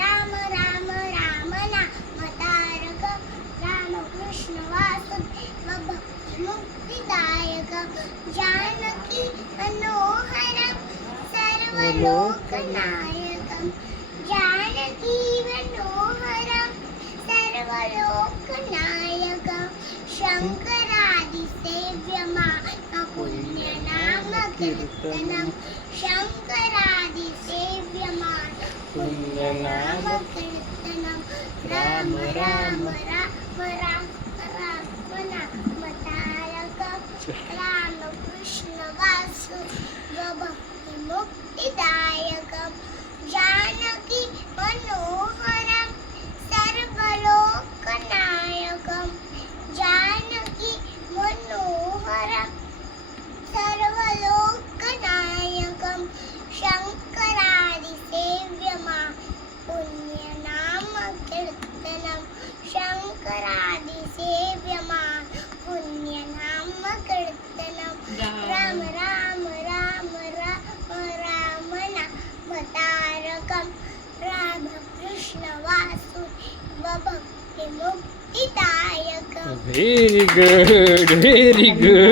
राम राम राम नाम तारक रामकृष्ण वासुदेव भक्ती मुक्तिदायक जानकी मनोहरम सर्वलोकनायकम जानकी मनोहरम सर्वलोकनायकम शंकरादिसेव्यमान पुण्यनाम कीर्तनम शंकरादिसेव्यमान पुण्यनाम कीर्तनम राम राम राम राम राम नाम तारक रामकृष्ण वासुदेव भक्ति मुक्तिदायक जानकी मनोहरम सर्वलोकनायकम जानकी मनोहरम सर्वलोकनायकम शंकरादिसेव्यमान पुण्यनाम कीर्तनम शंकरादिसेव्यमान पुण्यनाम कीर्तनम राम राम राम राम राम नाम तारकम रामकृष्ण वासुदेव भक्ति मुक्तिदायकम व्हेरी गुड, व्हेरी गुड.